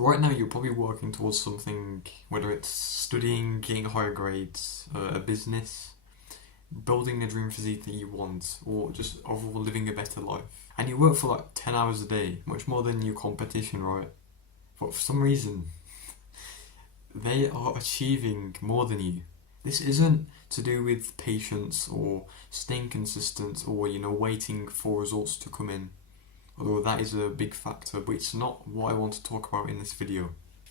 Right now, you're probably working towards something, whether it's studying, getting higher grades, a business, building the dream physique that you want, or just overall living a better life. And you work for like 10 hours a day, much more than your competition, right? But for some reason, they are achieving more than you. This isn't to do with patience or staying consistent or, waiting for results to come in. Although that is a big factor, but it's not what I want to talk about in this video.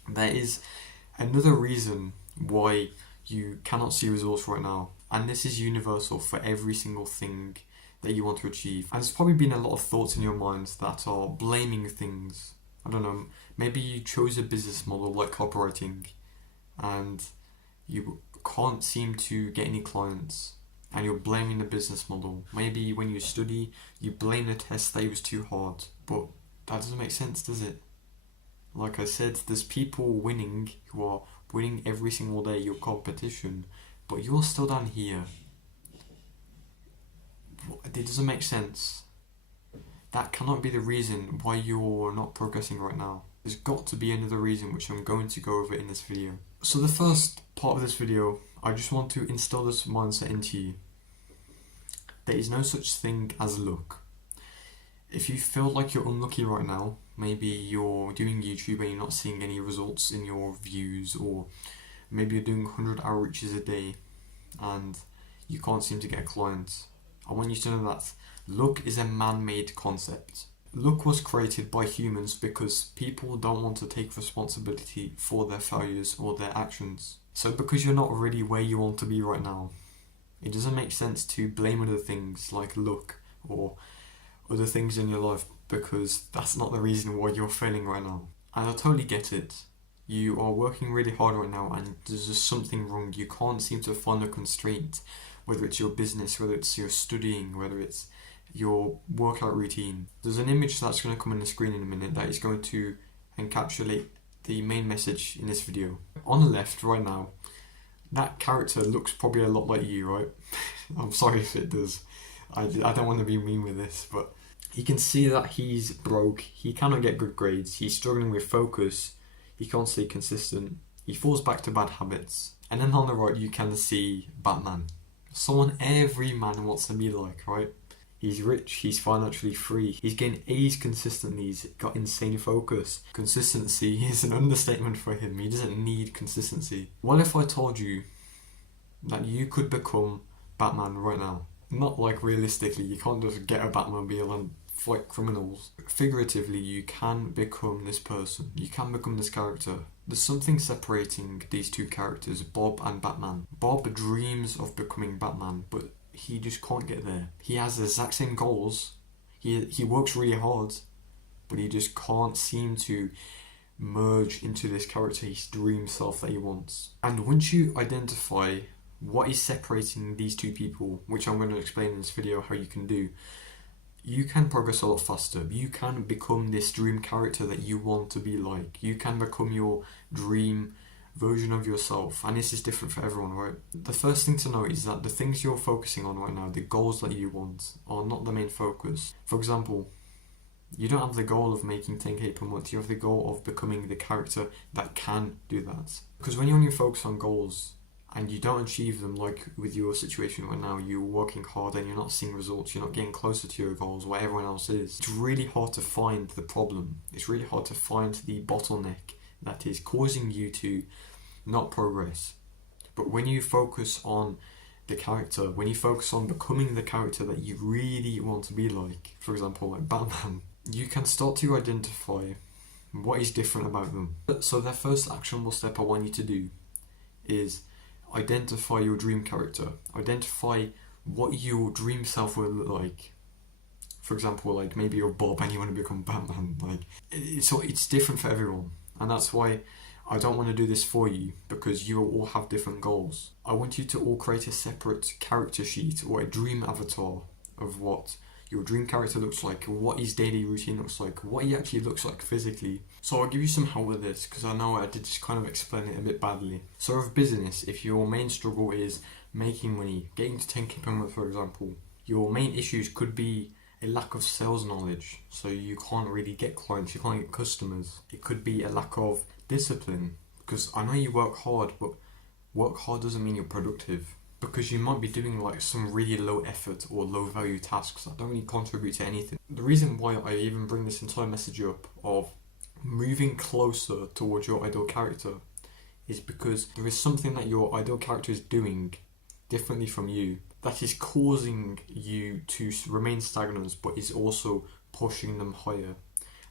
There is another reason why you cannot see results right now, and this is universal for every single thing that you want to achieve. And there's probably been a lot of thoughts in your minds that are blaming things. I don't know, maybe you chose a business model like copywriting and you can't seem to get any clients and you're blaming the business model. Maybe when you study, you blame the test that it was too hard, but that doesn't make sense, does it? Like I said, there's people winning who are winning every single day your competition, but you're still down here. It doesn't make sense. That cannot be the reason why you're not progressing right now. There's got to be another reason, which I'm going to go over in this video. So the first part of this video, I just want to instill this mindset into you. There is no such thing as luck. If you feel like you're unlucky right now, maybe you're doing YouTube and you're not seeing any results in your views, or maybe you're doing 100 outreaches a day and you can't seem to get a client. I want you to know that luck is a man-made concept. Luck was created by humans because people don't want to take responsibility for their failures or their actions. So because you're not really where you want to be right now, it doesn't make sense to blame other things like luck or other things in your life, because that's not the reason why you're failing right now. And I totally get it. You are working really hard right now and there's just something wrong. You can't seem to find a constraint, whether it's your business, whether it's your studying, whether it's your workout routine. There's an image that's going to come on the screen in a minute that is going to encapsulate the main message in this video. On the left right now, that character looks probably a lot like you, right? I'm sorry if it does. I don't want to be mean with this, but you can see that he's broke. He cannot get good grades. He's struggling with focus. He can't stay consistent. He falls back to bad habits. And then on the right, you can see Batman. Someone every man wants to be like, right? He's rich, he's financially free, he's getting A's consistently, he's got insane focus. Consistency is an understatement for him. He doesn't need consistency. What if I told you that you could become Batman right now? Not like realistically, you can't just get a Batmobile and fight criminals. Figuratively, you can become this person. You can become this character. There's something separating these two characters, Bob and Batman. Bob dreams of becoming Batman, but he just can't get there. He has the exact same goals. He works really hard, but he just can't seem to merge into this character, his dream self that he wants. And once you identify what is separating these two people, which I'm going to explain in this video how you can do, you can progress a lot faster. You can become this dream character that you want to be like. You can become your dream version of yourself, and this is different for everyone, right? The first thing to know is that the things you're focusing on right now, the goals that you want, are not the main focus. For example, you don't have the goal of making 10k per month, you have the goal of becoming the character that can do that. Because when you only focus on goals and you don't achieve them, like with your situation right now, you're working hard and you're not seeing results, you're not getting closer to your goals where everyone else is, it's really hard to find the problem. It's really hard to find the bottleneck that is causing you to not progress. But when you focus on the character, when you focus on becoming the character that you really want to be like, for example like Batman, you can start to identify what is different about them. So the first actionable step I want you to do is identify your dream character. Identify what your dream self will look like. For example, like maybe you're Bob and you want to become Batman. It's different for everyone. And that's why I don't want to do this for you, because you all have different goals. I want you to all create a separate character sheet or a dream avatar of what your dream character looks like, what his daily routine looks like, what he actually looks like physically. So I'll give you some help with this, because I know I did just kind of explain it a bit badly. So with business, if your main struggle is making money, getting to 10k per month for example, your main issues could be a lack of sales knowledge, so you can't really get clients, you can't get customers. It could be a lack of discipline, because I know you work hard, but work hard doesn't mean you're productive. Because you might be doing like some really low effort or low value tasks that don't really contribute to anything. The reason why I even bring this entire message up of moving closer towards your ideal character is because there is something that your ideal character is doing differently from you that is causing you to remain stagnant, but is also pushing them higher.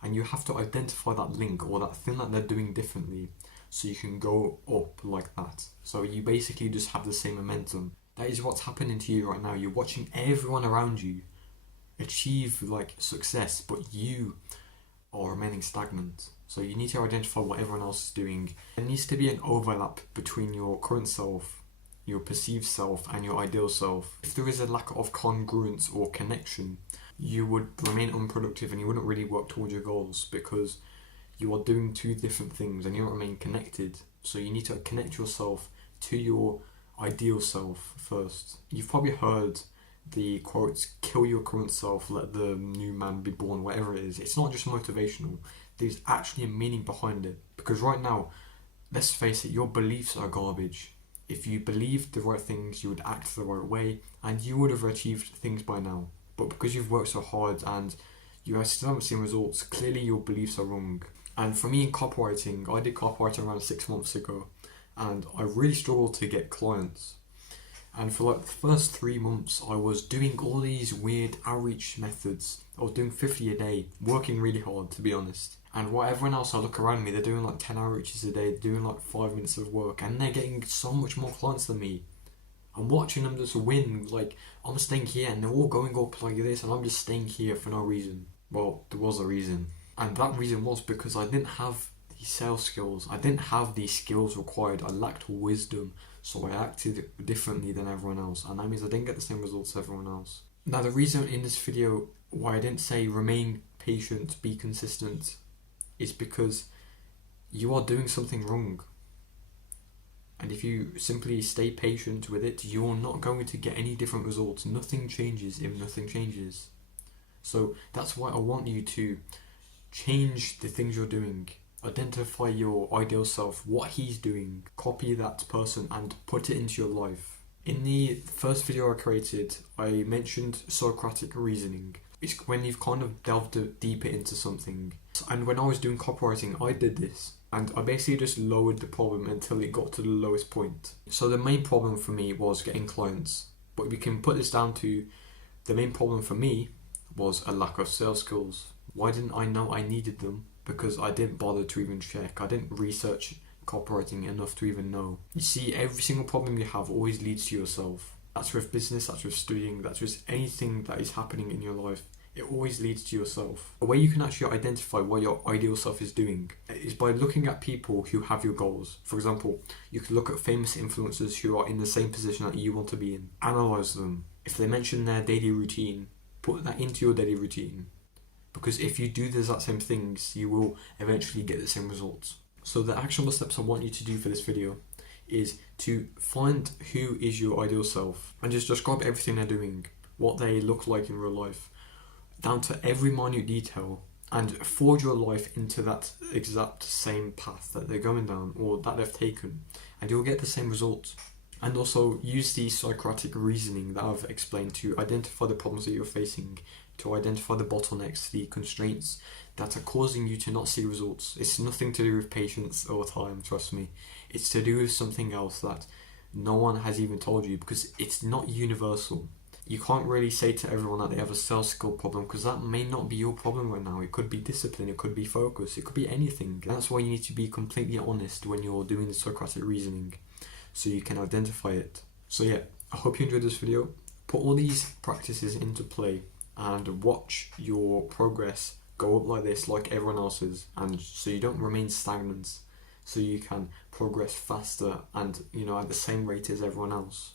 And you have to identify that link or that thing that they're doing differently so you can go up like that. So you basically just have the same momentum. That is what's happening to you right now. You're watching everyone around you achieve like success, but you are remaining stagnant. So you need to identify what everyone else is doing. There needs to be an overlap between your current self, your perceived self, and your ideal self. If there is a lack of congruence or connection, you would remain unproductive and you wouldn't really work towards your goals because you are doing two different things and you don't remain connected. So you need to connect yourself to your ideal self first. You've probably heard the quotes, kill your current self, let the new man be born, whatever it is. It's not just motivational, there's actually a meaning behind it. Because right now, let's face it, your beliefs are garbage. If you believed the right things, you would act the right way and you would have achieved things by now. But because you've worked so hard and you still haven't seen results, clearly your beliefs are wrong. And for me in copywriting, I did copywriting around 6 months ago and I really struggled to get clients. And for like the first 3 months, I was doing all these weird outreach methods. I was doing 50 a day, working really hard to be honest. And while everyone else I look around me, they're doing like 10 outreaches a day, they're doing like 5 minutes of work, and they're getting so much more clients than me. I'm watching them just win, like I'm staying here and they're all going up like this and I'm just staying here for no reason. Well, there was a reason. And that reason was because I didn't have the sales skills. I didn't have the skills required. I lacked wisdom. So I acted differently than everyone else. And that means I didn't get the same results as everyone else. Now the reason in this video why I didn't say remain patient, be consistent, is because you are doing something wrong. And if you simply stay patient with it, you're not going to get any different results. Nothing changes if nothing changes. So that's why I want you to change the things you're doing. Identify your ideal self, what he's doing, copy that person and put it into your life. In the first video I created, I mentioned Socratic reasoning. It's when you've kind of delved deeper into something. And when I was doing copywriting, I did this. And I basically just lowered the problem until it got to the lowest point. So the main problem for me was getting clients. But we can put this down to the main problem for me was a lack of sales skills. Why didn't I know I needed them? Because I didn't bother to even check. I didn't research copywriting enough to even know. You see, every single problem you have always leads to yourself. That's with business, that's with studying, that's with anything that is happening in your life. It always leads to yourself. A way you can actually identify what your ideal self is doing is by looking at people who have your goals. For example, you could look at famous influencers who are in the same position that you want to be in. Analyze them. If they mention their daily routine, put that into your daily routine. Because if you do the exact same things, you will eventually get the same results. So the actionable steps I want you to do for this video is to find who is your ideal self and just describe everything they're doing, what they look like in real life, down to every minute detail, and forge your life into that exact same path that they're going down or that they've taken, and you'll get the same results. And also use the Socratic reasoning that I've explained to identify the problems that you're facing, to identify the bottlenecks, the constraints that are causing you to not see results. It's nothing to do with patience or time, trust me. It's to do with something else that no one has even told you, because it's not universal. You can't really say to everyone that they have a sales skill problem, because that may not be your problem right now. It could be discipline, it could be focus, it could be anything. That's why you need to be completely honest when you're doing the Socratic reasoning, so you can identify it. So yeah, I hope you enjoyed this video. Put all these practices into play and watch your progress go up like this, like everyone else's, and so you don't remain stagnant, so you can progress faster and at the same rate as everyone else.